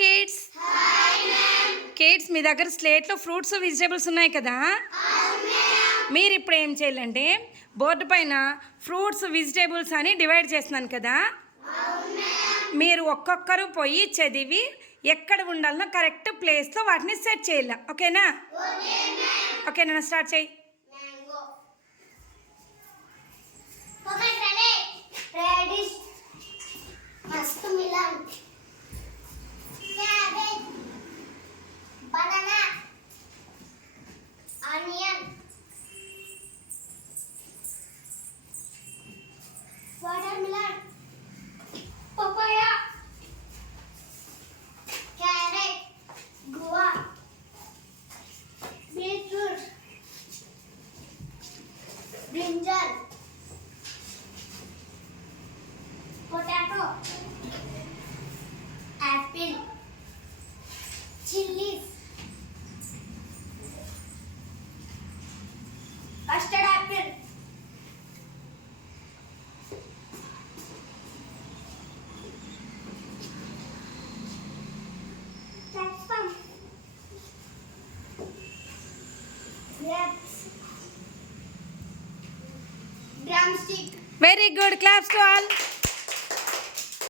Kids. Kids మీ దగ్గర స్లేట్లో fruits vegetables ఉన్నాయి కదా. మీరు ఇప్పుడు ఏం చేయాలంటే బోర్డు పైన ఫ్రూట్స్ వెజిటేబుల్స్ అని డివైడ్ చేస్తున్నాను కదా. మీరు ఒక్కొక్కరు పోయి చదివి ఎక్కడ ఉండాలనో కరెక్ట్ ప్లేస్లో వాటిని సెట్ చేయాలి. ఓకేనా? ఓకేనా, స్టార్ట్ చేయి. Watermelon, papaya, carrot, guava, beetroot, brinjal, potato, apple, chilies, custard apple, drumstick. Very good. Claps to all.